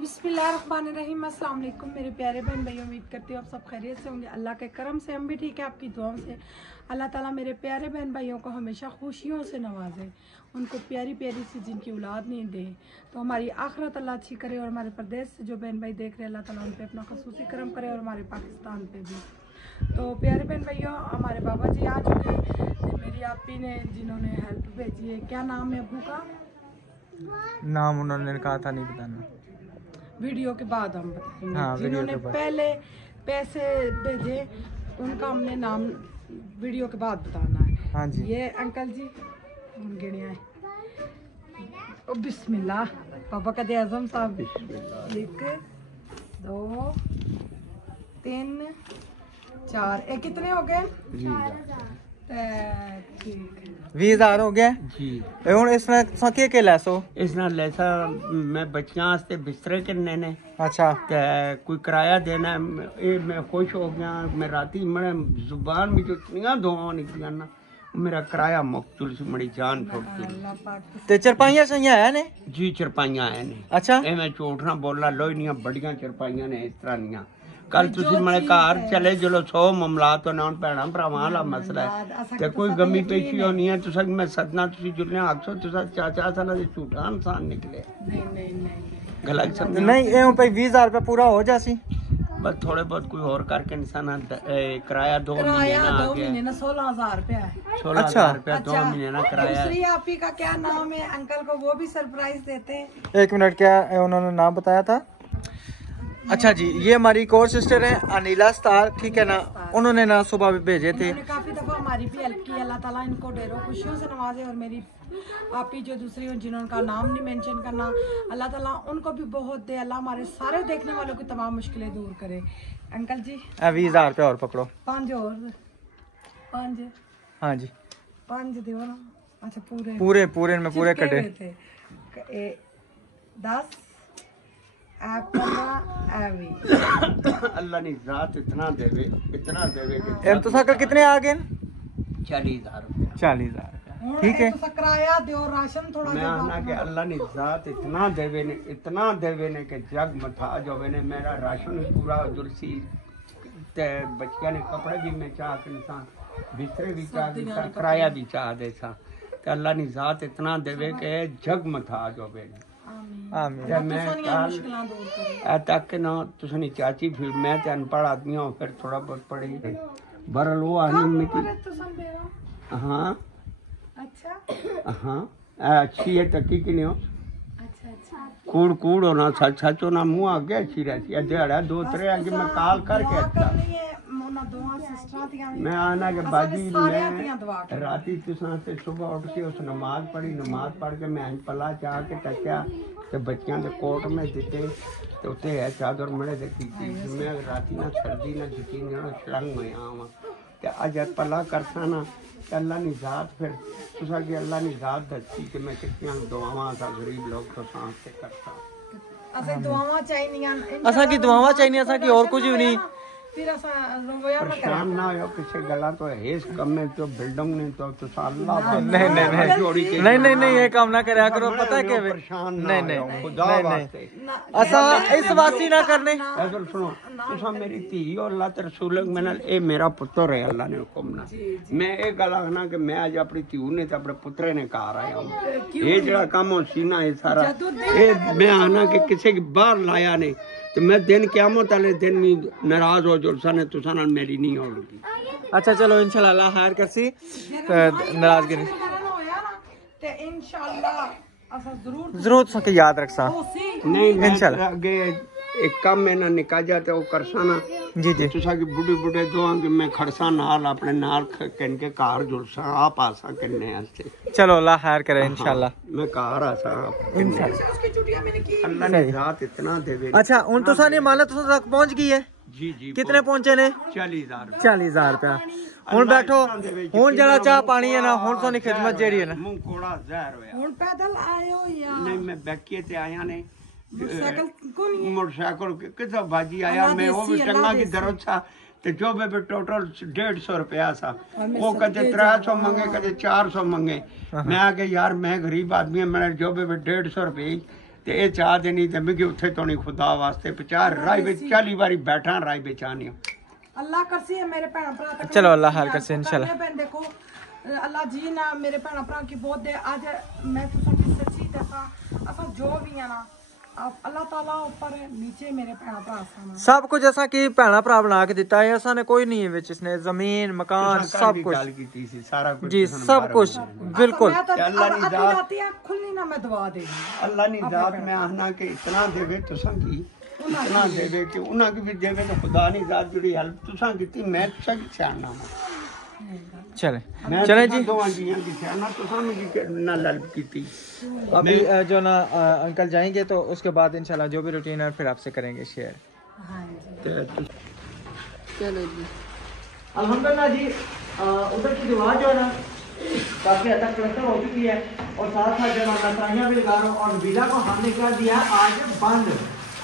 बिस्मिल्लाहिर्रहमानिर्रहीम। अस्सलाम वालेकुम मेरे प्यारे बहन भाई, उम्मीद करती हूँ आप सब खैरियत से होंगे। अल्लाह के करम से हम भी ठीक है, आपकी दुआओं से। अल्लाह ताला मेरे प्यारे बहन भाइयों को हमेशा खुशियों से नवाजे, उनको प्यारी प्यारी सी जिनकी औलाद नहीं दे, तो हमारी आखिरत अल्लाह अच्छी करे। और हमारे प्रदेश से जो बहन भाई देख रहे हैं, अल्लाह ताला उन पर अपना खसूसी करम करे, और हमारे पाकिस्तान पे भी। तो प्यारे बहन भाइयों, हमारे बाबा जी आ चुके, मेरी आपी ने जिन्होंने हेल्प भेजी है। क्या नाम है अबू का? नाम उन्होंने कहा था नहीं बताना, वीडियो के बाद हम बताएंगे। हाँ, जिन्होंने पहले पैसे भेजे उनका हमने नाम वीडियो के बाद बताना है। हाँ जी। ये अंकल जी गिनिया है। ओ बिस्मिल्लाह, पापा का आजम साहब। 1 2 3 4, ये कितने हो गए? 20,000 हो गया जी। ਹੁਣ ਇਸ ਨਾਲ ਤੁਸੀਂ ਕੀ ਕੀ ਲੈਸੋ? ਇਸ ਨਾਲ ਲੈਸਾ ਮੈਂ ਬੱਚਿਆਂ ਵਾਸਤੇ ਬਿਸਤਰੇ ਕਿੰਨੇ ਨੇ। ਅੱਛਾ ਤੇ ਕੋਈ ਕਿਰਾਇਆ ਦੇਣਾ ਹੈ। ਇਹ ਮੈਂ ਖੁਸ਼ ਹੋ ਗਿਆ। ਮੈਂ ਰਾਤੀ ਮੈਂ ਜ਼ੁਬਾਨ ਵਿੱਚ ਇਤਨੀਆਂ ਦੁਆਵਾਂ ਨਿਕਲੀਆਂ ਨਾ, ਮੇਰਾ ਕਿਰਾਇਆ ਮੁਕਤਲ ਸੀ, ਮੜੀ ਜਾਨ ਛੁੱਟੀ। ਤੇ ਚਰਪਾਈਆਂ ਸਹੀਆਂ ਹੈ ਨੇ ਜੀ, ਚਰਪਾਈਆਂ ਆਏ ਨੇ। ਅੱਛਾ, ਇਹ ਮੈਂ ਝੂਠ ਨਾ ਬੋਲਾਂ, ਲੋਹੀਆਂ ਬੜੀਆਂ ਚਰਪਾਈਆਂ ਨੇ ਇਸ ਤਰ੍ਹਾਂ ਦੀਆਂ। ਕੱਲ ਤੁਸੀਂ ਮੇਰੇ ਘਰ ਚਲੇ ਚਲੋ, 100 ਮਾਮਲਾਤ ਹੋਣਾ, ਹੁਣ ਭੈਣਾਂ ਭਰਾਵਾਂ ਵਾਲਾ ਮਸਲਾ ਹੈ ਤੇ ਕੋਈ ਗਮੀ ਪੇਸ਼ੀ ਹੋਣੀ ਹੈ। ਤੁਸੀਂ ਮੈਂ ਸਦਨਾ ਤੁਸੀਂ ਜੁੜਨੇ ਆਖੋ, ਤੁਸੀਂ ਚਾਚਾ ਸਾਲਾਂ ਦੇ ਝੂਠਾ ਇਨਸਾਨ ਨਿਕਲੇ। नहीं ਗਲਤ ਸਮਝ ਨਹੀਂ ਇਹ ਹੁਣ ਭਾਈ 20,000 ਰੁਪਏ ਪੂਰਾ ਹੋ ਜਾਸੀ। बस थोड़े बहुत कोई और करके इंसान किराया 2 महीने किराया ना 2 आ गया। महीने ना 16,000 रुपया है। 16,000 रुपया 2 महीने ना किराया। दूसरी आपी का क्या नाम है? अंकल को वो भी सरप्राइज देते हैं। 1 मिनट, क्या उन्होंने नाम बताया था? अच्छा जी, ये हमारी एक और सिस्टर है अनिला स्टार, ठीक है ना। उन्होंने ना सुबह भी भेजे थे। उन्होंने काफी दफा हमारी भी हेल्प की। अल्लाह ताला इनको ढेरों खुशियों से नवाजे। और मेरी आपी जो दूसरी हो, जिन्होंने नाम नहीं मेंशन करना, अल्लाह ताला उनको भी बहुत दे। अल्लाह हमारे सारे देखने वालों की तमाम मुश्किलें दूर करे। अंकल जी 20,000 रुपया और पकड़ो। 5 और 5 हाँ जी, 5 दो ना। अच्छा पूरे पूरे पूरे में पूरे चिपके कटे। हुए थे। 10 आप 15 अल्लाह ने जात इतना देवे कि एम तो कल कितने आ गए? 40,000 रुपया। 40,000, ठीक है। तो किराया दो, राशन थोड़ा मैं आना कि अल्लाह ने जात इतना देवे ने कि जग मथा जोवे ने। मेरा राशन भी पूरा जुलसी ते बच्चियां ने कपड़े भी मैं चाह के इंसान बिस्तरे भी चाह के इंसान किराया भी चाह दे सा। ते अल्लाह ने जात इतना देवे कि जग मथा जोवे ने। आमीन। ते मैं कल तक ना तुसनी चाची, फिर मैं ते अनपढ़ आदमी हूं, फिर थोड़ा बहुत पढ़ी बरल वो आनी की। हाँ अच्छा हाँ अच्छी है, तकी कि नहीं हो। अच्छा कूड़ कूड़ होना, सच सच होना, मुँह आगे अच्छी रहती है। दिहाड़ा 2-3 आगे मैं काल करके मैं आना के बाजी मैं राती तुसा से सुबह उठ के उस नमाज पढ़ी। नमाज पढ़ के मैं पला चाह के टक्या ते बच्चियां दे कोट में दिते ते उत्ते है चादर मड़े दे की। मैं राती ना सर्दी ना जुटी ना शलंग में आवा ते अज पला करसा ना अल्लाह ने जात। फिर तुसा की अल्लाह ने जात दसी कि मैं कितनी दुआवां सा गरीब लोग तो सांस से करता। असा दुआवां चाहिए, असा की दुआवां चाहिए, असा की और कुछ भी नहीं। फिर असा रोया मत परेशान ना हो किसी गला तो हेस कम में तो बिल्डिंग ने तो अल्लाह नहीं नहीं नहीं नहीं नहीं ये काम ना करया करो। पता है क्या, परेशान नहीं नहीं खुदा वास्ते असा इस वासी ना करने। अगर सुनो तुसा मेरी धी और अल्लाह ते रसूल मैंने ए मेरा पुत्र है। अल्लाह ने हुक्म ना मैं ये गल आखना कि मैं अज अपनी धी ने ते अपने पुत्रे ने घर आया हूं। ये जेड़ा काम हो सी ना ये सारा ये मैं आना कि किसी के बाहर लाया ने तो मैं दिन क़यामत वाले दिन भी नाराज हो जुलसा ने तुसा नाल मेरी नहीं होगी। अच्छा चलो इंशाल्लाह अल्लाह खैर करसी, नाराजगी नहीं ते इंशाल्लाह असा जरूर सके याद रखसा। नहीं इंशाल्लाह आगे एक काम में ना निकाह जाते वो करसा ना। जी जी तुसा की बुढ़े बुढ़े दोआंगे मैं खड़सा नाल अपने नाल कन के कार जुलसा आप आसा करने आस्ते। चलो अल्लाह खैर करे इंशाल्लाह। मैं कार आसा इंशाल्लाह उसकी चुटिया मैंने की। अल्लाह ने जात इतना देवे। अच्छा उन तुसा ने माना तुसा तक पहुंच गई है? जी जी कितने पहुंचे ने? 40,000 40,000 रुपया। हुन बैठो, हुन जरा चाह पानी है ना, हुन तो खिदमत जेड़ी है ना। मुंह कोड़ा जहर होया। हुन पैदल आए हो या नहीं मैं बैकिए ते आया ने मोटरसाइकिल को नहीं है? मोटरसाइकिल कितना बाजी आया मैं वो भी टंगा की दरद था ते जो बे टोटल 150 रुपया सा। वो कदे 300 मंगे कदे 400 मंगे। मैं आगे यार मैं गरीब आदमी है, मैंने जो बे 150 रुपये ਤੇ ਇਹ ਚਾਹ ਦੇ ਨਹੀਂ ਤੇ ਮੈਂ ਕਿ ਉੱਥੇ ਤੋਂ ਨਹੀਂ ਖੁਦਾ ਵਾਸਤੇ 50 ਰਾਹ ਵਿੱਚ 40 ਵਾਰੀ ਬੈਠਾ ਰਾਹ ਵਿੱਚ ਆਣੀ अल्लाह करसी है मेरे भैन भरा तक चलो अल्लाह हाल करसे इंशाल्लाह। बहन देखो अल्लाह जी ना मेरे भैन भरा की बहुत दे आज मैं तुसा की सच्ची दसा असा जो भी है ना अल्लाह ताला ऊपर नीचे मेरे भैन भरा सन सब कुछ ऐसा कि भैन भरा बना के दिता है, ऐसा ने कोई नहीं है विच इसने जमीन मकान सब कुछ ਗੱਲ ਕੀਤੀ ਸੀ सारा कुछ जी सब कुछ बिल्कुल। अल्लाह नी जात जाती है खुलनी ना मैं दवा दे अल्लाह नी जात मैं आना के इतना देवे तुसा की इतना देवे कि उन्हां की भी देवे तो खुदा नी जात जुड़ी हेल्प तुसा कीती मैं तुसा की सियाना चले मैं चले जी दोवां जियां की सियाना तुसा मेरी ना हेल्प कीती। अभी जो ना अंकल जाएंगे तो उसके बाद इंशाल्लाह जो भी रूटीन है फिर आपसे करेंगे शेयर। चलो जी अल्हम्दुलिल्लाह जी उधर की दीवार जो है ना काफी हद तक प्लास्टर हो चुकी है और साथ साथ जो नसराइयाँ भी लगा रहा हूँ और विला को हमने कर दिया आज बंद।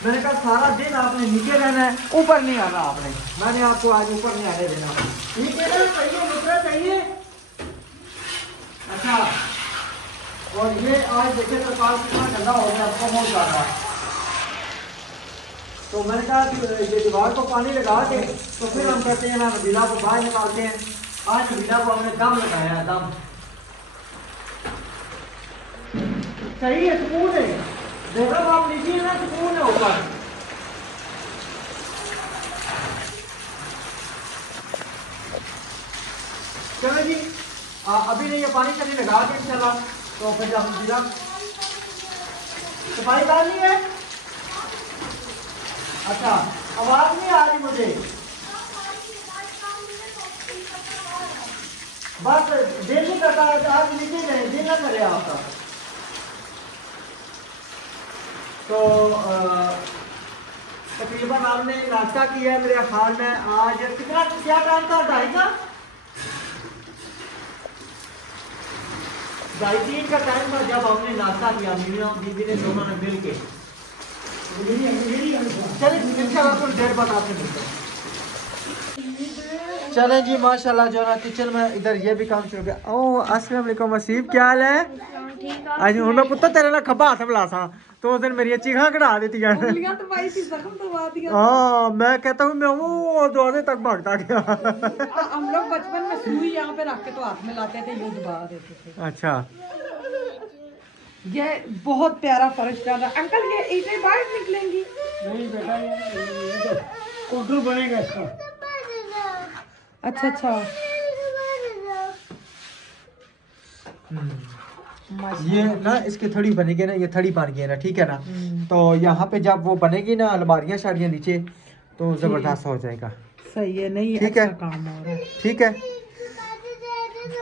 मैंने कहा सारा दिन आपने नीचे रहना है ऊपर नहीं आना आपने, मैंने आपको आज ऊपर नहीं आने देना। नीचे ना चाहिए नीचे चाहिए। अच्छा और ये आज देखे तो काल कितना ठंडा हो गया आपको बहुत ज़्यादा, तो मैंने कहा कि ये दीवार को पानी लगा के तो फिर हम कहते हैं ना नबीला को बाहर निकालते हैं। आज नबीला को हमने दम लगाया है, दम सही है, सुकून है। देखो आप लीजिए ना सुकून है ऊपर। चलो जी अभी नहीं ये पानी चली लगा के इंशाल्लाह तो फिर हम नबीला सफाई डालनी है। अच्छा आवाज नहीं आ रही मुझे, बस दिल नहीं करता है आज नीचे नहीं दिल ना करे आपका। तो तकरीबन आपने नाश्ता किया है मेरे ख्याल में आज कितना क्या टाइम था, 2:30 का टाइम था जब हमने नाश्ता किया मियां बीबी ने दोनों ने मिल के। चलिए इंशाल्लाह कुछ देर बाद आपसे मिलते हैं। चले जी माशाल्लाह जो ना किचन में इधर ये भी काम शुरू हो गया। ओ अस्सलाम वालेकुम वसीब क्या हाल है? आज हूं मैं पुत्तर तेरे नाल खब्बा हाथ मिला सा तो उस दिन मेरी चीखा कढ़ा देती है। हाँ मैं कहता हूँ मैं वो दरवाजे तक भागता गया। हम लोग बचपन में सुई यहाँ पे रख के तो हाथ में लाते थे, ये दबा देते थे। अच्छा ये बहुत प्यारा फर्श डाला अंकल, ये ईंटें बाहर निकलेंगी? नहीं बेटा ये कोठू बनेगा इसका। अच्छा अच्छा ये ना इसकी थड़ी बनेगी ना, ये थड़ी बन गई है ना, ठीक है ना। तो यहाँ पे जब वो बनेगी ना अलमारियाँ शाड़ियाँ नीचे तो जबरदस्त हो जाएगा। सही है, नहीं ठीक अच्छा है काम हो रहा है। ठीक है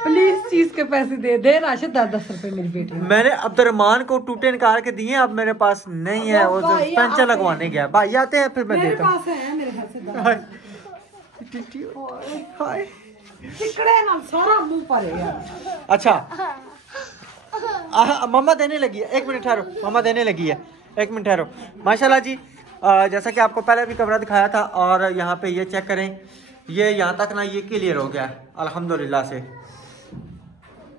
प्लीज चीज के पैसे दे राशिद 10 रुपए मेरी बेटी। मैंने अब्दुर्रहमान को टूटे निकाल के दिए, अब मेरे पास नहीं है, वो पंचर लगवाने गया। भाई आते हैं फिर मैं मेरे देता हूँ। पास है मेरे घर से चिकड़े ना सारा मुंह पर है यार। अच्छा मम्मा देने लगी है, 1 मिनट ठहरो, मम्मा देने लगी है, 1 मिनट ठहरो। माशाल्लाह जी जैसा कि आपको पहले भी कमरा दिखाया था और यहाँ पे ये चेक करें, ये यहाँ तक ना ये क्लियर हो गया अल्हम्दुलिल्लाह से।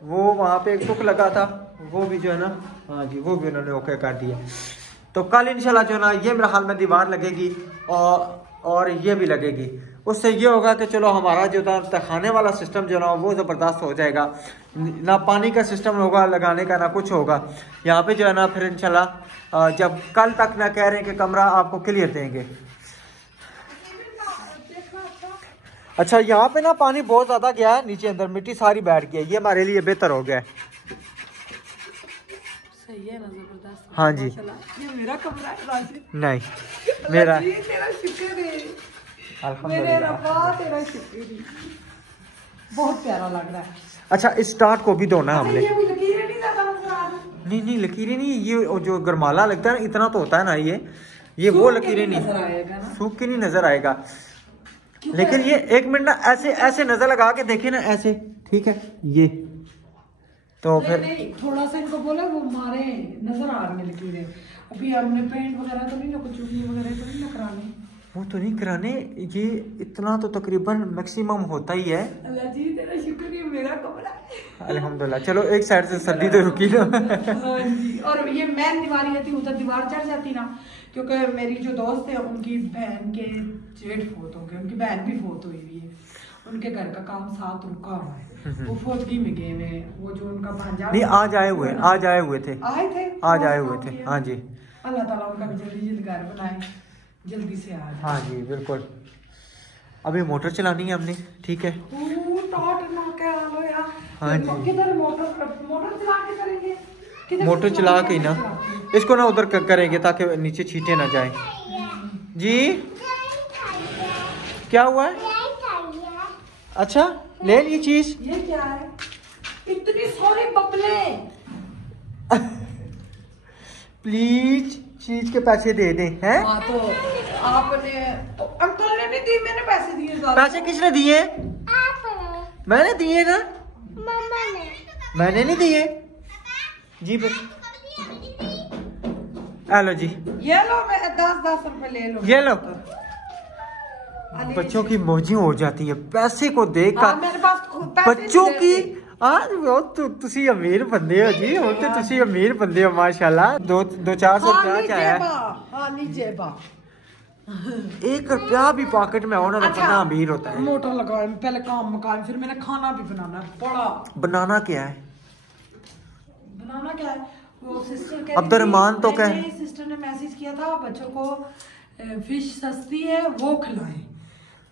वो वहाँ पे एक टुक लगा था वो भी जो है ना, हाँ जी वो भी उन्होंने ओके कर दिया। तो कल इंशाल्लाह जो है ना ये मेरे हाल में दीवार लगेगी और ये भी लगेगी। उससे ये होगा कि चलो हमारा जो था तखाने वाला सिस्टम जो ना वो ज़बरदस्त हो जाएगा, ना पानी का सिस्टम होगा लगाने का ना कुछ होगा यहाँ पे जो है ना। फिर इंशाल्लाह जब कल तक ना कह रहे हैं कि कमरा आपको क्लियर देंगे। अच्छा यहाँ पे ना पानी बहुत ज़्यादा गया है नीचे, अंदर मिट्टी सारी बैठ गई है, ये हमारे लिए बेहतर हो गया है। सही है ना, जबरदस्त। हाँ जी ये मेरा कमरा है राशिद। नहीं मेरा तेरा शुक्र है, मेरे अल्हम्दुलिल्लाह। रब्बा तेरा शुक्र है, बहुत प्यारा लग रहा है। अच्छा इस स्टार्ट को भी धोना हमने। ये भी लकीरें नहीं ज्यादा नजर आ रही। नहीं लकीरें नहीं, ये जो गरमाला लगता है ना इतना तो होता है ना, ये वो लकीरें नहीं, सूख के नहीं नजर आएगा। लेकिन ये 1 मिनट ना ऐसे नजर लगा के देखे ना ऐसे, ठीक है ये तो फिर नहीं थोड़ा सा इनको बोला वो मारे नजर आ रही है लकीरें। अभी हमने पेंट वगैरह तो नहीं ना, कुछ चुटनी वगैरह तो नहीं ना कराने, वो तो नहीं कराने, ये इतना तो तकरीबन मैक्सिमम होता ही है। अल्लाह जी तेरा शुक्र है, मेरा कमरा है। अल्हम्दुलिल्लाह। चलो एक साइड से सर्दी तो रुकी ना। हाँ जी। और ये मेन दीवार ये थी, उधर दीवार चढ़ जाती ना, क्योंकि मेरी जो दोस्त है उनकी बहन के जेठ फोत हो गए, उनकी बहन भी फोत हुई हुई है, उनके घर का काम साथ रुका हुआ है, वो फोतगी में गए हुए हैं। वो जो उनका भांजा नहीं आज आए हुए थे आज आए हुए थे। हाँ जी। अल्लाह ताला उनका भी जल्दी जल्दी घर बनाए, जल्दी से आ जाए। हाँ जी बिल्कुल। अभी मोटर चलानी है हमने, ठीक है। हाँ जी। किधर मोटर चला के करेंगे? मोटर चला के ना इसको ना उधर करेंगे ताकि नीचे छींटे ना जाए। जी क्या हुआ है? अच्छा ले ली चीज। ये क्या है? इतनी सारी बबले। प्लीज चीज के पैसे दे दें हैं। हाँ तो आपने तो अंकल ने नहीं दी, मैंने पैसे दिए ज़्यादा। पैसे किसने दिए? मैंने दिए ना। मैंने नहीं दिए जी। हेलो जी, ये लो, मैं 10-10 रुपए ले लो। ये लो। बच्चों की मौजी हो जाती है पैसे को देख हाँ, कर। मेरे पास पैसे बच्चों नहीं की रहते। तुसी अमीर बंदे हो जी, हो तो तुसी अमीर बंदे हो माशाल्लाह। 200-400 रुपया क्या है? खाली जेबा। 1 रुपया भी पॉकेट में होना तो बंदा अमीर होता है। मोटर लगाए, पहले काम मकान, फिर मैंने खाना भी बनाना है बड़ा। बनाना क्या है? बनाना क्या है? वो सिस्टर कह अब्दुर्रहमान तो कह सिस्टर ने मैसेज किया था बच्चों को फिश सस्ती है वो खिलाएं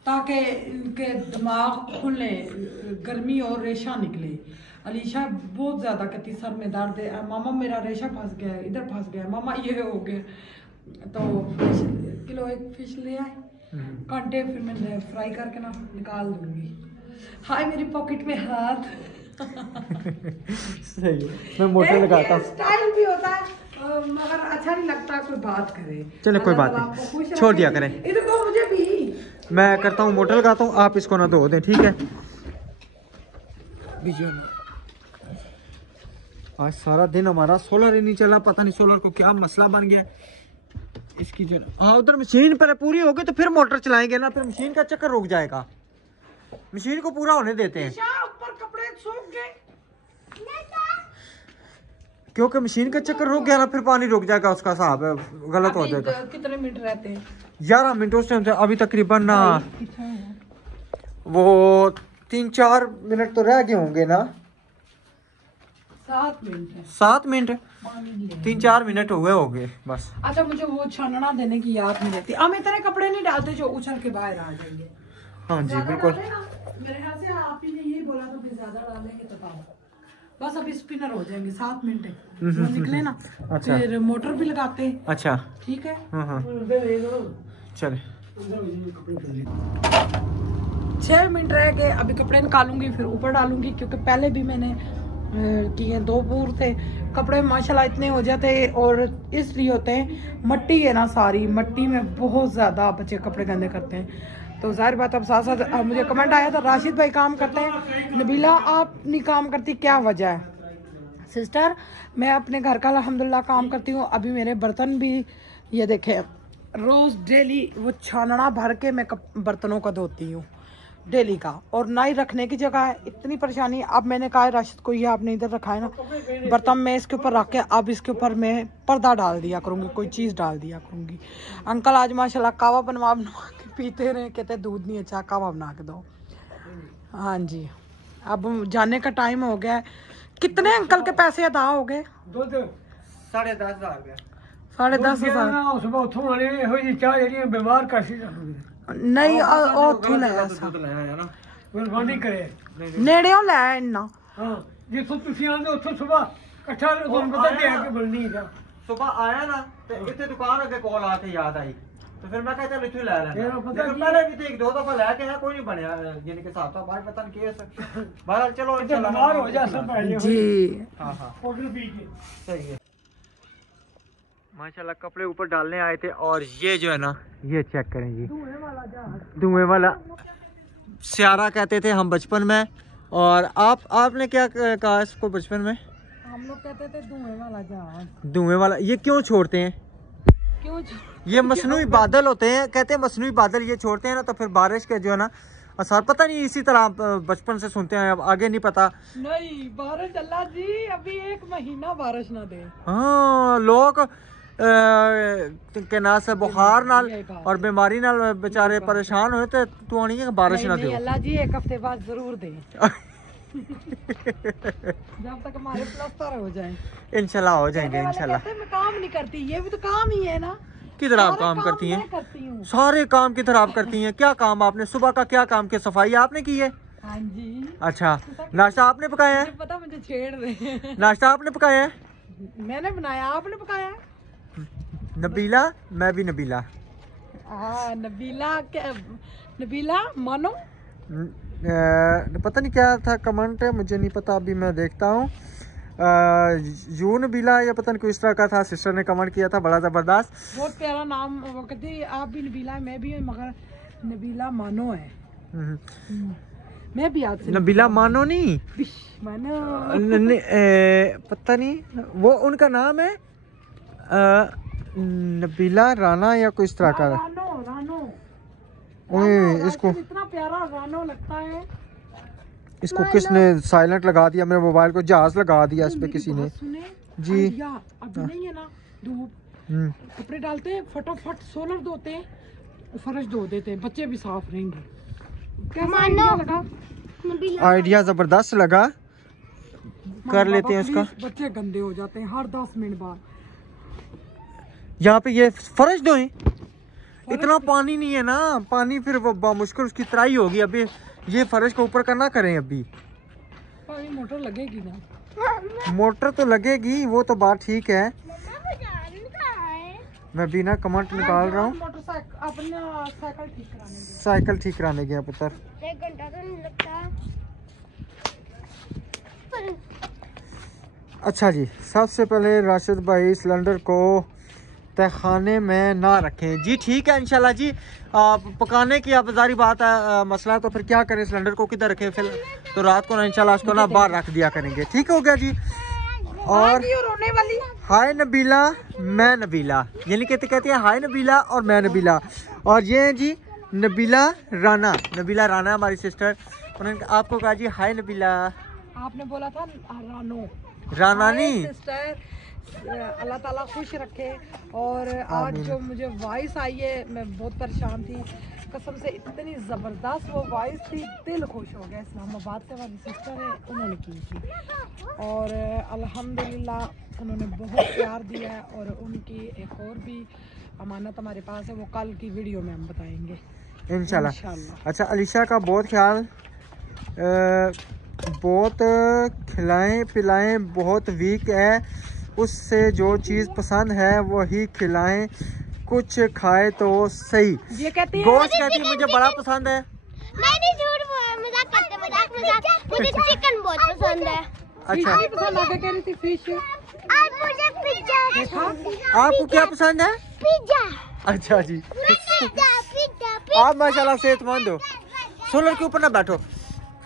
ताकि इनके दिमाग खुले, गर्मी और रेशा निकले। अलीशा बहुत ज्यादा कहती सर में दर्द है, मामा मेरा रेशा फंस गया है, इधर फंस गया है, मामा ये हो गया। तो किलो 1 फिश ले आए, कांटे फिर मैं फ्राई करके ना निकाल दूंगी। हाय मेरी पॉकेट में हाथ। सही है। मैं मोटर लगाता हूँ। स्टाइल भी होता है मगर अच्छा नहीं लगता कोई बात करे। चलो कोई बात नहीं, छोड़ दिया करें। इधर दो मुझे भी। मैं करता हूँ मोटर लगाता हूँ, आप इसको ना धो दें, ठीक है। आज सारा दिन हमारा सोलर ही नहीं चला, पता नहीं सोलर को क्या मसला बन गया इसकी जो। हाँ उधर मशीन पहले पूरी होगी तो फिर मोटर चलाएंगे ना, फिर मशीन का चक्कर रुक जाएगा। मशीन को पूरा होने देते हैं ऊपर कपड़े सूख गए क्योंकि मशीन का चक्कर रुक गया ना, फिर पानी रुक जाएगा, उसका हिसाब है गलत हो जाएगा। कितने मिनट रहते हैं? 11 मिनट उस टाइम से अभी तकरीबन ना वो 3-4 मिनट तो रह गए होंगे ना। 7 मिनट है। 7 मिनट 3-4 मिनट हुए होंगे बस। अच्छा मुझे वो छानना देने की याद नहीं रहती। हम इतने कपड़े नहीं डालते जो उछल के बाहर आ जाएंगे। हाँ जी बिल्कुल। मेरे ख्याल से आप ही ने यही बोला तो फिर ज्यादा डालेंगे तो बस अभी स्पिनर हो जाएंगे। 7 मिनट है जो निकले ना। अच्छा। फिर मोटर भी लगाते हैं। अच्छा ठीक है। हाँ चले। 6 मिनट रह गए, अभी कपड़े निकालूंगी फिर ऊपर डालूंगी, क्योंकि पहले भी मैंने किए 2 पूर थे कपड़े माशाल्लाह इतने हो जाते हैं। और इसलिए होते हैं मट्टी है ना, सारी मट्टी में बहुत ज़्यादा बच्चे कपड़े गंदे करते हैं। तो जाहिर बात अब साथ साथ मुझे कमेंट आया था राशिद भाई काम करते हैं, नबीला आप नहीं काम करती, क्या वजह है? सिस्टर मैं अपने घर का अल्हम्दुलिल्लाह काम करती हूँ। अभी मेरे बर्तन भी ये देखें, रोज़ डेली वो छानना भर के मैं बर्तनों का धोती हूँ डेली का, और ना ही रखने की जगह है, इतनी परेशानी। अब मैंने कहा राशिद को ये आपने इधर रखा है ना बर्तन, में इसके ऊपर रख के अब इसके ऊपर मैं पर्दा डाल दिया करूँगी, कोई चीज़ डाल दिया करूँगी। अंकल आज माशाल्लाह कावा बनवा के पीते रहे, कहते दूध नहीं अच्छा कावा बना के दो। हाँ जी अब जाने का टाइम हो गया है। कितने अंकल के पैसे अदा हो गए? 10,500 नहीं उथों लाया नेड़ियों लाया इन्ना। सुबह आया ना तो इतने दुकान अगे कॉल आके याद आई तो फिर मैं कहता इतने ले लेना। पहले भी तो 1-2 दफा लेके आया, कोई नहीं बनया यानी के साथ भाई पता नहीं केस। बहरहाल चलो बीमार हो जा सब जी। हां हां सही है। माशाल्लाह कपड़े ऊपर डालने आए थे और ये जो है ना ये चेक करें जी, धुएं वाला स्यारा कहते थे हम बचपन में। और आपने क्या कहा इसको बचपन में? हम लोग कहते थे धुएं वाला जहाज। धुएं वाला ये क्यों छोड़ते हैं? क्यों? ये मसनूई बादल होते हैं, कहते हैं मसनूई बादल ये छोड़ते हैं ना तो फिर बारिश के जो है ना असर पता नहीं, इसी तरह बचपन से सुनते हैं, अब आगे नहीं पता। नहीं बारिश अल्लाह जी अभी 1 महीना बारिश ना दे। हाँ लोग के ना से बुखार नाल और बीमारी नाल बेचारे परेशान हुए, तो तू आनी है बारिश ना दे। अल्लाह जी 1 हफ्ते बाद जरूर दे। जब तक हमारे प्लास्टर हो जाए। इंशाल्लाह हो जाएंगे इंशाल्लाह। मैं काम नहीं करती, ये भी तो काम ही है ना। किधर आप काम करती हैं? करती हूँ सारे काम किधर आप करती हैं? क्या काम आपने सुबह का क्या काम किया? सफाई आपने की है? हाँ जी। अच्छा, नाश्ता आपने पकाया है? पता मुझे छेड़ रहे हैं। नाश्ता आपने पकाया है? मैंने बनाया, आपने पकाया? नबीला, मैं भी नबीला। हाँ नबीला, क्या नबीला मानो? पता नहीं क्या था कमेंट है, मुझे नहीं पता, अभी मैं देखता हूँ। यू नबीला या पता नहीं कोई इस तरह का था, सिस्टर ने कमेंट किया था, बड़ा ज़बरदस्त, बहुत प्यारा नाम। वो कहती आप भी नबीला है, मैं भी, मगर नबीला मानो है। मैं भी आज से नबीला मानो नहीं, मानो पता नहीं वो उनका नाम है नबीला राना या कोई इस तरह का। रानो, रानो, इसको इतना प्यारा रानो लगता है। इसको किसने साइलेंट लगा दिया? मेरे मोबाइल को जहाज लगा दिया इस पे किसी ने। जी अभी नहीं है ना धूप, कपड़े डालते हैं फटाफट, सोलर धोते हैं, फर्श धो देते हैं, बच्चे भी साफ रहेंगे। कैसा आइडिया लगा? आइडिया जबरदस्त लगा, कर लेते हैं उसका। बच्चे गंदे हो जाते हैं हर 10 मिनट बाद। यहाँ पे ये फर्श धोएं, इतना पानी नहीं है ना, पानी फिर वो मुश्किल उसकी तराई होगी। अभी ये फर्श को ऊपर का ना करें, अभी पानी मोटर लगेगी ना। मोटर तो लगेगी, वो तो बात ठीक है। मैं बिना कमेंट निकाल रहा हूँ। साइकिल ठीक कराने गया पुत्र। 1 घंटा तो नहीं लगता। अच्छा जी, सबसे पहले राशिद भाई सिलेंडर को तहखाने में ना रखें। जी ठीक है इंशाल्लाह जी। पकाने की अब जारी बात है मसला, तो फिर क्या करें, सिलेंडर को किधर रखें? फिर तो रात को ना इंशाल्लाह उसको ना बाहर रख दिया करेंगे। ठीक हो गया जी। और रोने वाली हाय नबीला, मैं नबीला, यानी कहते हैं हाय नबीला और मैं नबीला। और ये है जी नबीला राना। नबीला राना हमारी सिस्टर, उन्होंने आपको कहा जी हाय नबीला। आपने बोला था रानो, रानानी। सिस्टर अल्लाह ताला खुश रखे। और आज जो मुझे वॉइस आई है, मैं बहुत परेशान थी कसम से, इतनी ज़बरदस्त वो वॉइस थी, दिल खुश हो गया। इस्लामाबाद से हमारी सिस्टर है, उन्होंने की थी और अल्हम्दुलिल्लाह उन्होंने बहुत प्यार दिया है। और उनकी एक और भी अमानत हमारे पास है, वो कल की वीडियो में हम बताएंगे इंशाल्लाह। अच्छा, अलीशा का बहुत ख्याल, बहुत खिलाएं पिलाएं, बहुत वीक है, उससे जो चीज़ पसंद है वही खिलाएं, कुछ खाए तो सही। ये कहती है गोश्त कहती है मुझे बड़ा पसंद है। मैं नहीं झूठ बोला, मजाक करते, मजाक। मुझे चिकन बहुत पसंद है। अच्छा, पसंद आगे कह रही थी फिश। आज मुझे पिज्जा। आपको क्या पसंद है? पिज्जा। अच्छा जी, पिज्जा। आप माशाल्लाह सेहतमंद हो। सोलर के ऊपर ना बैठो।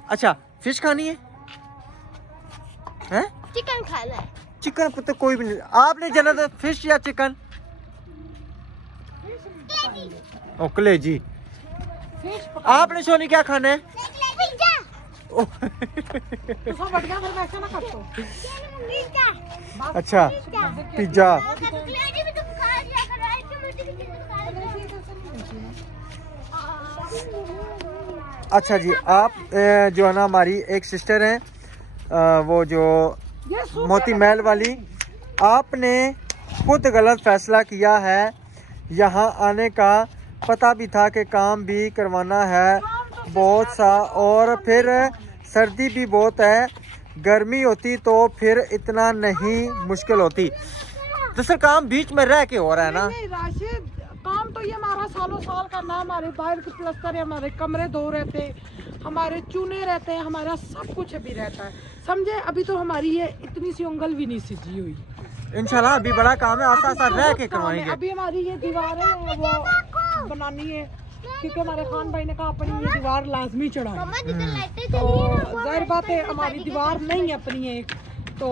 अच्छा, फिश खानी है? हैं? चिकन खाना है। चिकन तो कोई भी नहीं। आपने जन्नत फिश या चिकन? ओ कलेजी। आपने सोनी क्या खाना है? पिज्जा। तो बढ़ गया, फिर वैसा ना कर तो। पिज्जा। अच्छा, पिज्जा। अच्छा जी, आप जो है ना हमारी एक सिस्टर हैं, वो जो मोती महल वाली, आपने खुद गलत फैसला किया है। यहाँ आने का पता भी था कि काम भी करवाना है बहुत सा, और फिर सर्दी भी बहुत है, गर्मी होती तो फिर इतना नहीं मुश्किल होती। दरअसल काम बीच में रह के हो रहा है ना। नहीं राशिद, काम तो ये हमारा सालों साल का नाम, हमारे बाहर के प्लस्तर है, हमारे कमरे धो रहते हैं, हमारे चूने रहते हैं, हमारा सब कुछ अभी रहता है, समझे। अभी तो हमारी ये इतनी सी उंगल भी नहीं सिजी हुई। इंशाल्लाह अभी बड़ा काम है, आस्ता आस्ता रह के करवाएंगे। अभी हमारी ये दीवार है वो बनानी है, क्योंकि हमारे खान भाई ने कहा अपनी ये दीवार लाजमी चढ़ाएं। तो जाहिर बात है हमारी दीवार नहीं अपनी है, तो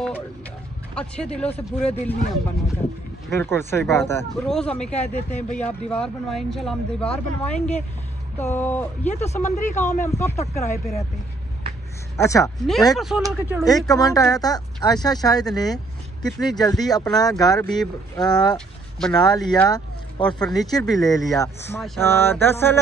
अच्छे दिलों से बुरे दिल नहीं हम बना जाते। बिल्कुल सही बात है। रोज हमें कह देते हैं भाई आप दीवार बनवाएं, इंशाल्लाह हम दीवार बनवाएंगे। तो ये तो समंदरी काम है, हम कब तक किराए पे रहते हैं। अच्छा, नहीं पर सोलर के चढ़ो। एक कमेंट आया था आयशा शाहिद ने कितनी जल्दी अपना घर भी बना लिया और फर्नीचर भी ले लिया। दरअसल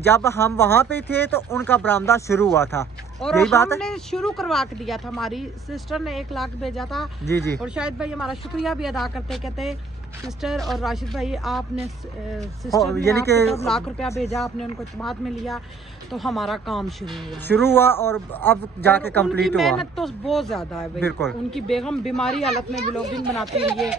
जब हम वहाँ पे थे तो उनका बरामदा शुरू हुआ था, और यही बात हमने शुरू करवा के दिया था। हमारी सिस्टर ने 1 लाख भेजा था। जी जी। और शायद भाई हमारा शुक्रिया भी अदा करते, कहते सिस्टर और राशिद भाई आपने सिस्टर ने यानी कि लाख रुपया भेजा, आपने उनको इत्मीनान में लिया तो हमारा काम शुरू हुआ और अब जाके कंप्लीट हुआ। मेहनत तो बहुत ज्यादा है भाई। बिल्कुल। उनकी बेगम बीमारी हालत में व्लॉगिंग बनाती रही है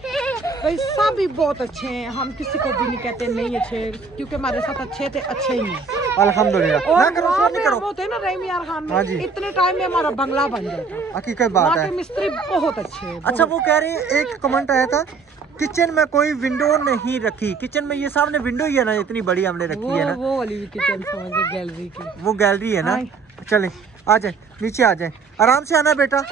भाई। सभी बहुत अच्छे हैं, हम किसी को भी नहीं कहते नहीं अच्छे, क्योंकि हमारे साथ अच्छे थे, अच्छे ही हैं अल्हम्दुलिल्लाह। और वहाँ पे हम होते हैं ना रहीम यार खान में, इतने टाइम में हमारा बंगला बन जाता। हकीकत बात है, मिस्त्री बहुत अच्छे हैं। अच्छा, वो कह रहे हैं, एक कमेंट आया था किचन में कोई विंडो नहीं रखी। किचन में ये सामने विंडो ही है ना, इतनी बड़ी हमने रखी है ना, वो वाली किचन समझ गैलरी की, वो गैलरी है ना। चलें आ जाए, नीचे आ जाए, आराम से आना बेटा।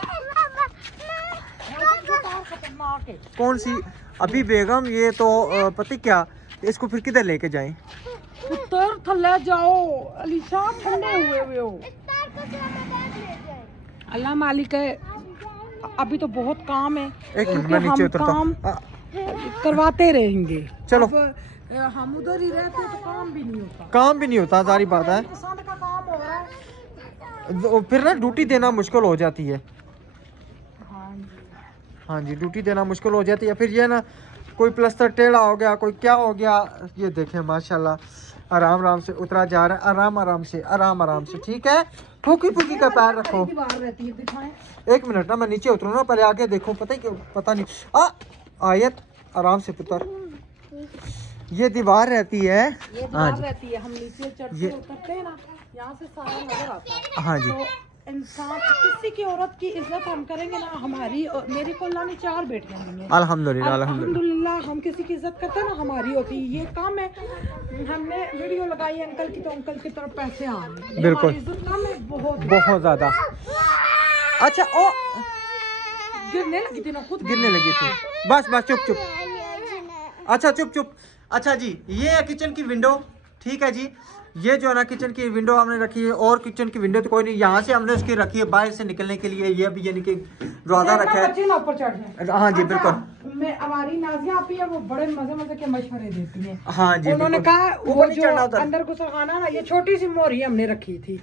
कौन सी अभी बेगम, ये तो पता क्या, इसको फिर किधर लेके जाएं? उत्तर थल्ले जाओ अलीशा, ठंडे हुए हो। अल्लाह मालिक है, अभी तो बहुत काम है। एक मिनट मैं नीचे उतरता हूं। करवाते रहेंगे। चलो, हम उधर ही रहते तो काम भी नहीं होता। काम भी नहीं होता, सारी बात है। पसंद का काम हो रहा है, फिर ना ड्यूटी देना मुश्किल हो जाती है। हाँ जी, ड्यूटी देना मुश्किल हो जाती है। फिर ये ना कोई प्लस्तर टेढ़ा हो गया, कोई क्या हो गया। ये देखें माशाल्लाह आराम आराम से उतरा जा रहा है, आराम आराम से। ठीक है, फूकी फूकी का पैर रखो। एक मिनट ना मैं नीचे उतरूँ ना, पहले आके देखूं, पता नहीं आयत, आराम से पुत्र। ये दीवार रहती है, ये दीवार रहती है, हम नीचे चढ़ते उतरते हैं ना, यहाँ से सारा नजर आता है। हाँ जी। तो इंसान किसी की औरत की इज्जत हम करेंगे ना, हमारी और मेरी को अल्लाह ने 4 बेटियां दी हैं। अल्हम्दुलिल्लाह हम किसी की इज्जत करते हैं ना, हमारी होती है। ये काम है, हमने वीडियो लगाई अंकल की, तो अंकल की तरफ पैसे आ रहे। बिल्कुल, इज्जत काम है बहुत ज्यादा। अच्छा, ओ गिरने लगी थी ना, खुद गिरने लगी थी। बस चुप। अच्छा चुप। अच्छा जी, ये है किचन की विंडो। ठीक है जी, ये जो है ना किचन की विंडो हमने रखी है, और किचन की विंडो तो कोई नहीं, यहाँ से हमने उसकी रखी है बाहर से निकलने के लिए। ये भी यानी कि दरवाजा रखा है ऊपर चढ़ने। हाँ जी बिल्कुल। मैं हमारी नाजिया आपी है, वो बड़े मजे के मशवरे देती हैं। हाँ जी, उन्होंने कहा वो जो अंदर गुसलखाना ना, ये छोटी सी मोरी हमने रखी थी,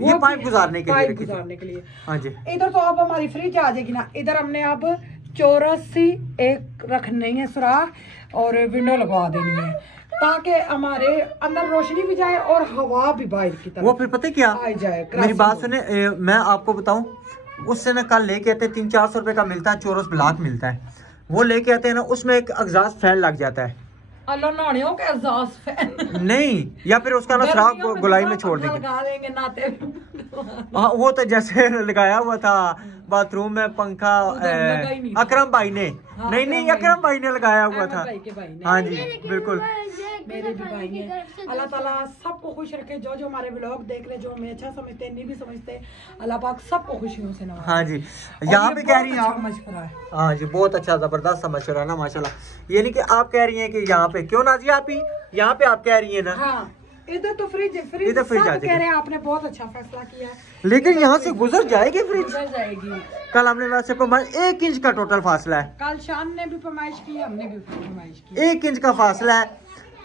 ये पाइप गुजारने के लिए। हाँ जी। इधर तो अब हमारी फ्रिज आ जाएगी ना, इधर हमने अब चौरसी एक रखनी है सुराख, और विंडो लगवा देनी है, ताकि हमारे अंदर रोशनी भी जाए और हवा भी बाहर की तरफ। वो फिर पता क्या आ जाए। मेरी बात सुने, मैं आपको बताऊं, उससे ना कल लेके आते 300-400 रुपए का मिलता है, चौरस ब्लॉक मिलता है, वो लेके आते हैं ना, उसमें एक एग्जॉस्ट फैन लग जाता है। अल्लाह नानियों के एग्जॉस्ट फैन नहीं, या फिर उसका ना सुराख गोलाई में छोड़ देंगे। हाँ, वो तो जैसे लगाया हुआ था बाथरूम में पंखा, अकरम भाई ने नहीं अकरम भाई ने लगाया हुआ था। हाँ जी बिल्कुल, मेरे भी भाई हैं। अल्लाह ताला सबको खुश रखे, जो हमारे व्लॉग देख रहे, जो हमें अच्छा समझते हैं, नहीं भी समझते, अल्लाह पाक सबको खुशियों से नवाजे। हाँ जी, यहाँ पे कह रही हैं आप। मशवरा है। हाँ जी, बहुत अच्छा जबरदस्त सा मशवरा है ना माशाल्लाह। यानी कि आप कह रही हैं कि यहाँ पे क्यों नाजिया आप ही यहाँ पे आप कह रही हैं ना। हाँ, इधर तो फ्रिज इधर फ्रिज आ कह रहे हैं, आपने बहुत अच्छा फैसला किया, लेकिन यहाँ से गुजर जाएगी फ्रिज। जाएगी। कल हमने वैसे 1 इंच का टोटल फासला है। कल शान ने भी फरमाइश की, हमने भी फरमाइश की। 1 इंच का फासला है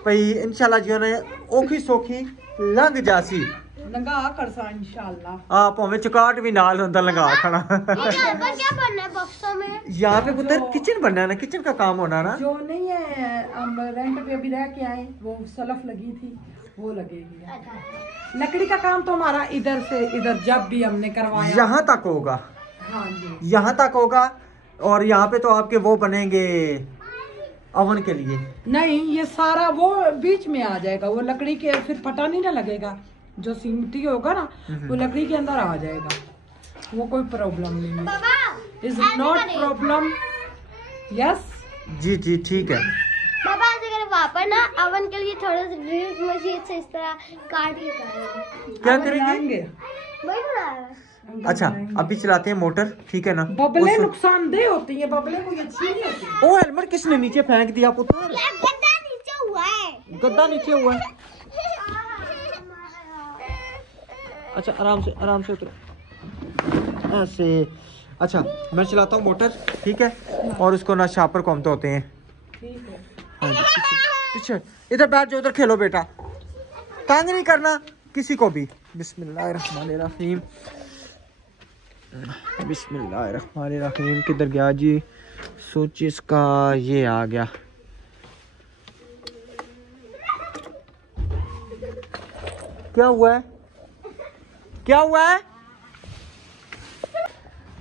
भाई, इंशाल्लाह जी ने ओखी सोखी लंघ जासी लंगा करसा इंशाल्लाह। आप हमें चुकाट भी नाल होंदा लंगा खड़ा। क्या बनना है बॉक्सों में? यहाँ पे पुत्र किचन बनना है ना, किचन का काम होना ना। जो नहीं है, हम रेंट पे अभी रह के आए, वो सलफ लगी थी, वो लगेगी। लकड़ी का काम तो हमारा इधर से इधर जब भी हमने करवाया यहाँ तक होगा। हाँ जी, यहाँ तक होगा, और यहाँ पे तो आपके वो बनेंगे ओवन के लिए। नहीं, ये सारा वो बीच में आ जाएगा, वो लकड़ी के फिर फटा नहीं ना लगेगा, जो सीमेंटी होगा ना वो लकड़ी के अंदर आ जाएगा, वो कोई प्रॉब्लम नहीं है। Is not problem. यस जी जी ठीक है। पापा अगर वहाँ पर ना अवन के लिए थोड़ा सा ड्रिल मशीन से इस तरह काट के करेंगे। क्या करेंगे? वही बना रहा है। अच्छा, अभी चलाते हैं मोटर, ठीक है ना। बबले नुकसानदेह होती है, बबले कोई अच्छी नहीं होती। ओ हेलमेट किसने नीचे फेंक दिया पुत्र? गद्दा नीचे हुआ है। गद्दा नीचे हुआ है। अच्छा आराम से उतरो ऐसे। अच्छा मैं चलाता हूँ मोटर, ठीक है, और उसको ना शापर को हम धोते हैं। ठीक है। हाँ जी, पीछे इधर बैठ जाओ, उधर खेलो बेटा, तंग नहीं करना किसी को भी। बिस्मिल्लाहिर्रहमानिर्रहीम, बिस्मिल्लाहिर्रहमानिर्रहीम। किधर गया जी स्विच इसका? ये आ गया। क्या हुआ है? क्या हुआ है?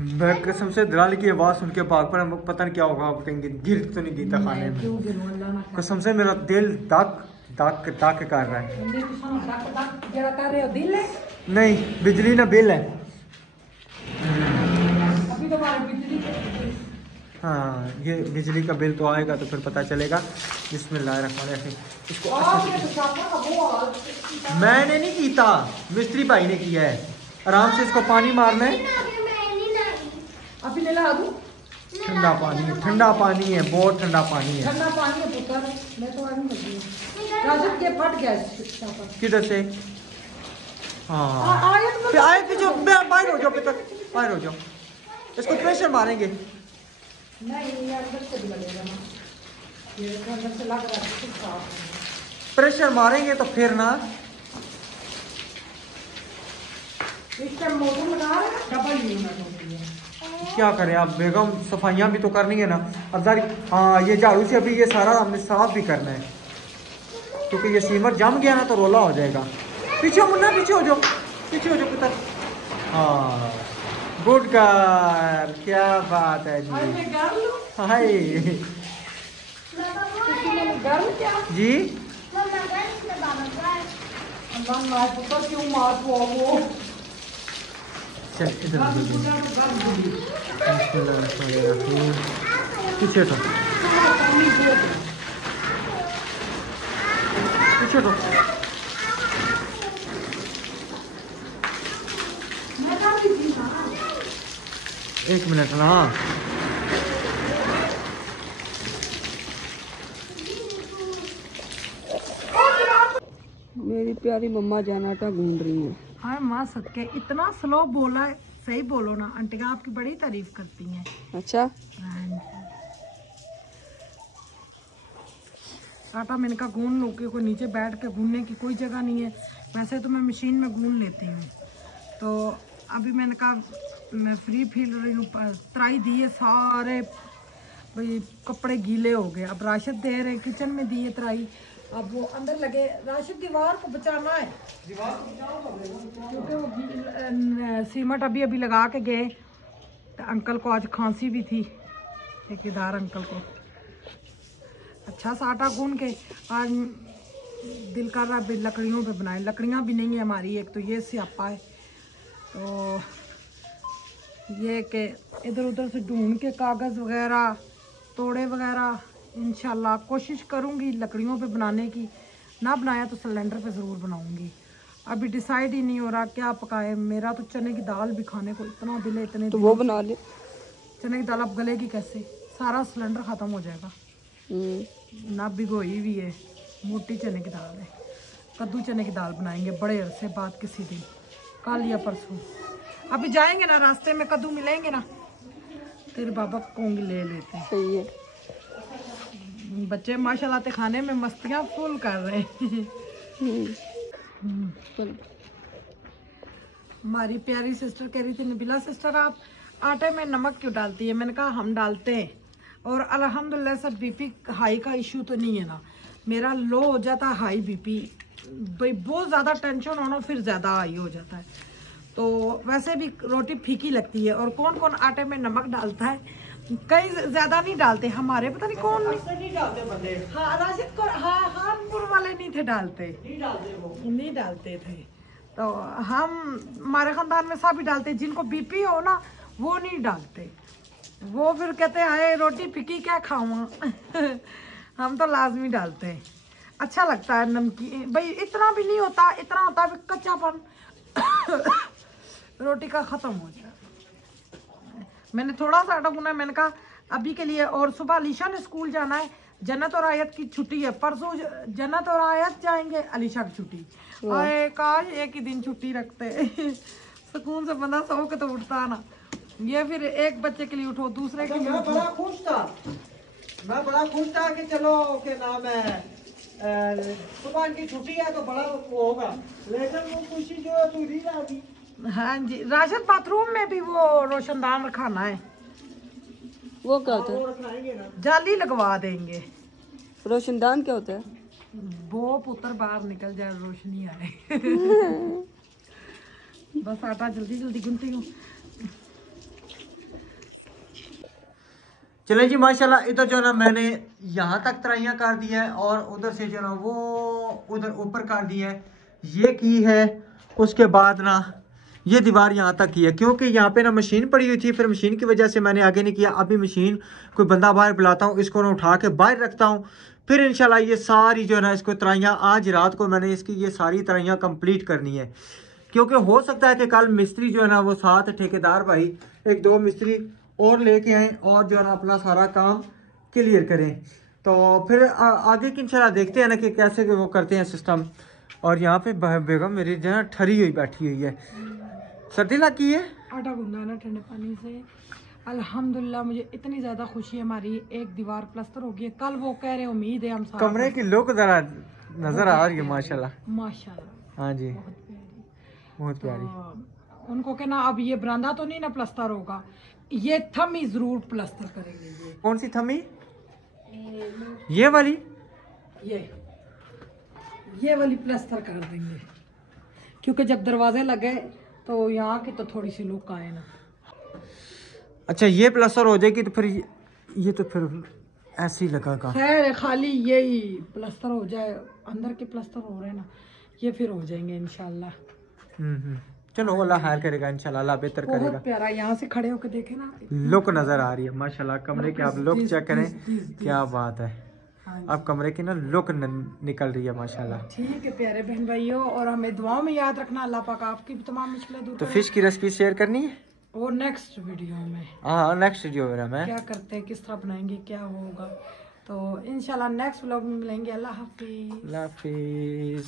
मैं कसम से दलाल की आवाज़ सुन के भाग पर, पता नहीं क्या होगा, आप कहेंगे गिर तो नहीं गिरता खाने में। कसम से मेरा दिल दाग कर रहा है। नहीं बिजली ना बिल है। अभी तो बिजली, हाँ ये बिजली का बिल तो आएगा तो फिर पता चलेगा। बिस्मिल्लाहिर्रहमानिर्रहीम। इसको मैंने नहीं कीता, मिस्त्री भाई ने किया है। आराम से इसको पानी मारना है। अभी ले ला दूं? ठंडा पानी है, बहुत ठंडा पानी है। ठंडा पानी है पुत्र, मैं तो आने लगी हूं। राजत ये फट गया शापर। किधर से? हाँ आयत आए पीछे, बाहर हो जाओ बेटा, बाहर हो जाओ। इसको प्रेशर मारेंगे। नहीं यार, अंदर से भी लगेगा ना, ये अंदर से लग रहा है साफ। प्रेशर मारेंगे तो फिर ना इस टाइम मोटर लगा रहे हैं, डबल यूनिट होती है। क्या करें आप बेगम, सफाइयाँ भी तो करनी है ना। अब सारी, हाँ ये झाड़ू से अभी ये सारा हमने साफ भी करना है, क्योंकि ये सीमर जम गया ना तो रोला हो जाएगा। पीछे मुन्ना, पीछे हो जाओ पुत्र। हाँ गुड गर्ल, क्या बात है जी। हाय जी। क्यों मार वो चल इधर पीछे तो एक मिनट ना। मेरी प्यारी मम्मा जान आटा गूंद रही है। हाँ माँ सके, इतना स्लो बोला है, सही बोलो ना। आंटियाँ आपकी बड़ी तारीफ करती हैं। अच्छा आटा मैंने कहा गूंद लो, कि कोई नीचे बैठ के गूंदने की कोई जगह नहीं है। वैसे तो मैं मशीन में गूंद लेती हूँ। तो अभी मैंने कहा मैं फ्री फील रही हूँ, तराई दिए सारे, भाई कपड़े गीले हो गए। अब राशिद दे रहे, किचन में दिए तराई, अब वो अंदर लगे। राशिद दीवार को बचाना है, क्योंकि वो सीमेंट अभी अभी लगा के गए। तो अंकल को आज खांसी भी थी, ठेकेदार अंकल को। अच्छा सा आटा गूंद के आज दिल कर रहा है लकड़ियों पे बनाए। लकड़ियाँ भी नहीं है हमारी, एक तो ये स्यापा है। तो ये कि इधर उधर से ढूंढ के कागज़ वगैरह, तोड़े वगैरह, इंशाल्लाह कोशिश करूँगी लकड़ियों पे बनाने की। ना बनाया तो सिलेंडर पे ज़रूर बनाऊँगी। अभी डिसाइड ही नहीं हो रहा क्या पकाए। मेरा तो चने की दाल भी खाने को इतना दिल है, इतने तो वो बना ले। चने की दाल अब गलेगी कैसे? सारा सिलेंडर ख़त्म हो जाएगा। ना भिगोई भी है, मोटी चने की दाल है। कद्दू चने की दाल बनाएंगे बड़े अरसे बाद, किसी दिन, कल या परसों। अभी जाएंगे ना, रास्ते में कद्दू मिलेंगे ना, तेरे बाबा कोंगी ले लेते हैं। सही है। बच्चे माशाल्लाह ते खाने में मस्तियाँ फुल कर रहे हैं। हमारी प्यारी सिस्टर कह रही थी, नबीला सिस्टर आप आटे में नमक क्यों डालती है? मैंने कहा हम डालते हैं, और अल्हम्दुलिल्लाह सब बीपी हाई का इशू तो नहीं है ना। मेरा लो हो जाता है हाई बीपी, भाई बहुत ज़्यादा टेंशन होना फिर ज़्यादा हाई हो जाता है। तो वैसे भी रोटी फीकी लगती है। और कौन कौन आटे में नमक डालता है? कई ज़्यादा नहीं डालते, हमारे पता नहीं कौन नहीं डालते बंदे। हाँ राशिद को, हाँ खानपुर वाले नहीं थे डालते, नहीं डालते थे। तो हम हमारे ख़ानदान में सभी डालते, जिनको बीपी हो ना वो नहीं डालते। वो फिर कहते हैं रोटी फीकी क्या खाऊं। हम तो लाजमी डालते हैं, अच्छा लगता है नमकीन। भाई इतना भी नहीं होता, इतना होता है कच्चापन रोटी का ख़त्म हो जाए। मैंने थोड़ा सा आटा गूना, मैंने कहा अभी के लिए। और सुबह अलीशा ने स्कूल जाना है, जन्नत और आयत की छुट्टी है, परसों जन्नत और आयत जाएंगे, अलीशा की छुट्टी। आए काश एक ही दिन छुट्टी रखते सुकून से बंदा सो के तो उठता ना। ये फिर एक बच्चे के लिए उठो, दूसरे के लिए मैं उठो। बड़ा खुश था कि चलो के नाम है सुबह की छुट्टी है तो बड़ा वो होगा, लेकिन वो खुशी जो है पूरी रही। हाँ जी, राशन बाथरूम में भी वो रोशनदान रखाना है, वो क्या होता है? वो रखाएंगे ना। जाली लगवा देंगे, रोशनदान क्या होता है? वो पुत्र बाहर निकल जाए, रोशनी आए बस आटा जल्दी जल्दी गूंथती हूँ। चले जी माशाल्लाह, इधर जो है ना मैंने यहाँ तक तराइयाँ कर दी है और उधर से जो है ना वो उधर ऊपर कर दी है, ये की है। उसके बाद ना ये दीवार यहाँ तक की है, क्योंकि यहाँ पे ना मशीन पड़ी हुई थी, फिर मशीन की वजह से मैंने आगे नहीं किया। अभी मशीन कोई बंदा बाहर बुलाता हूँ, इसको ना उठा के बाहर रखता हूँ, फिर इंशाल्लाह ये सारी जो है ना इसको तराइयाँ आज रात को मैंने इसकी ये सारी तराइयाँ कंप्लीट करनी है। क्योंकि हो सकता है कि कल मिस्त्री जो है ना वो साथ ठेकेदार भाई एक दो मिस्त्री और लेके आए और जो है ना अपना सारा काम क्लियर करें। तो फिर आगे की इंशाल्लाह देखते हैं ना कि कैसे वो करते हैं सिस्टम। और यहाँ पे बेगम मेरी जो है ना ठरी हुई बैठी हुई है, सर्दी लगी है। आटा गूंदा है ना ठंडे पानी से, अल्हम्दुलिल्लाह। मुझे इतनी ज़्यादा खुशी है, हमारी एक दीवार प्लास्टर हो गई है। कल वो कह रहे उम्मीद है हम साथ कमरे की लुक जरा नजर आ रही है माशाल्लाह। माशाल्लाह हाँ जी, बहुत प्यारी, बहुत प्यारी। तो उनको कहना अब ये बरामदा तो नहीं ना प्लास्टर होगा, ये थमी जरूर प्लास्टर करेंगे। ये कौन सी थमी? ये वाली? ये वाली प्लास्टर कर देंगे, क्योंकि जब दरवाजे लगे तो यहाँ की तो थोड़ी सी लुक आए ना। अच्छा, ये प्लास्टर हो जाएगी तो फिर ये तो फिर ऐसे ही लगेगा। खैर खाली यही प्लास्टर हो जाए, अंदर के प्लास्टर हो रहे हैं ना, ये फिर हो जाएंगे इंशाल्लाह। चलो अल्लाह खैर करेगा इंशाल्लाह, अल्लाह बेहतर करेगा। बहुत प्यारा, यहाँ से खड़े होकर देखे ना, लुक नजर आ रही है माशाल्लाह। कमरे की आप लुक चेक करें, क्या बात है। अब कमरे की ना लुक निकल रही है माशाल्लाह। ठीक है प्यारे बहन भाइयों, और हमें दुआओं में याद रखना, अल्लाह पाक आपकी भी तमाम मुश्किलें दूर तो करे। फिश की रेसिपी शेयर करनी है और नेक्स्ट वीडियो में हाँ, नेक्स्ट वीडियो में क्या करते हैं, किस तरह बनाएंगे, क्या होगा, तो इंशाल्लाह नेक्स्ट व्लॉग में मिलेंगे। अल्लाह हाफिज। अल्लाह हाफिज।